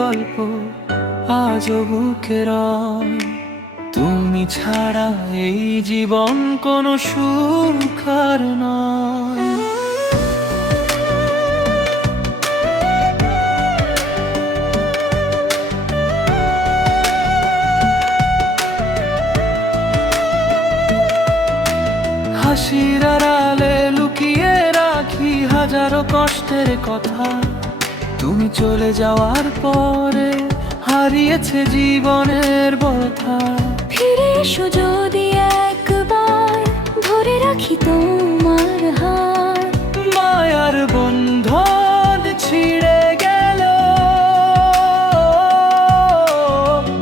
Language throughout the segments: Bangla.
গল্প আজও বুকে রয়। তুমি ছাড়া এই জীবন কোনো সুখ আর নয়। হাসির আড়ালে লুকিয়ে রাখি হাজারো কষ্টের কথা। তুমি চলে যাওয়ার পরে হারিয়েছে জীবনের ব্যথা। ফিরে এসো যদি একবার, ধরে রাখি তোমার হাত। মায়ার বন্ধন ছিঁড়ে গেল,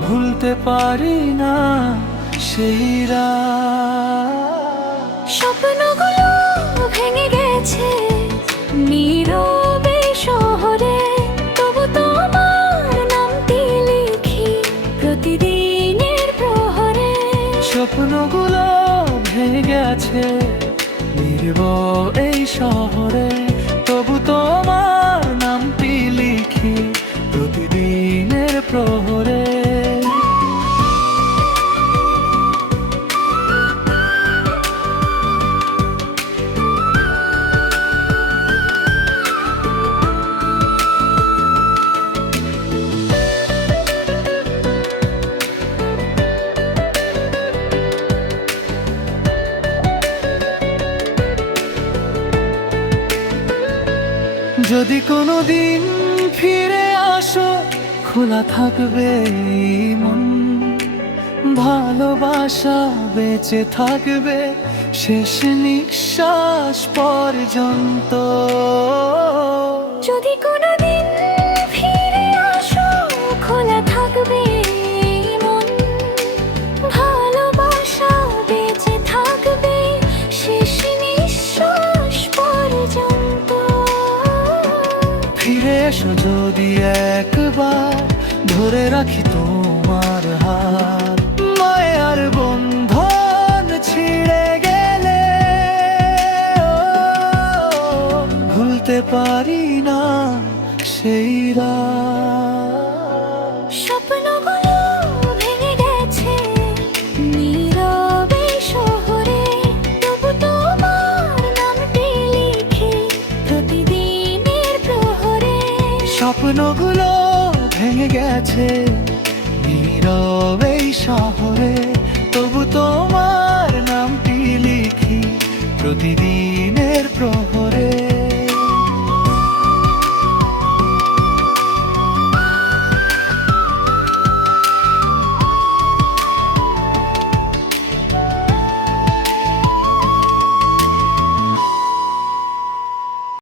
ভুলতে পারি না সেই রাত। স্বপ্নগুলো ভেঙে গেছে নীরবে শহরে, তবু তোমার নামটি লিখি প্রতিদিনের প্রহরে। স্বপ্নগুলো ভেঙে গেছে নির্ভয় এই শহরে, তবু তোমার নামটি লিখি প্রতিদিনের প্রহরে। যদি কোনোদিন ফিরে আসো, খোলা থাকবে এই মন। ভালোবাসা বেঁচে থাকবে শেষ নিঃশ্বাস পর্যন্ত। যদি কোনোদিন ফিরে আসো, খোলা থাকবে এই মন। ভালোবাসা বেঁচে থাকবে শেষ নিঃশ্বাস পর্যন্ত। ফিরে এসো যদি একবার, ধরে রাখি তোমার হাত। মায়ার বন্ধন ছিঁড়ে গেলে ভুলতে পারি না সেই রাত। স্বপ্নগুলো ভেঙে গেছে নীরবে শহরে, তবু তোমার নামটি লিখি প্রতিদিনের প্রহরে। স্বপ্নগুলো ভেঙে গেছে নীরবে শহরে, তবু তোমার নামটি লিখি প্রতিদিন।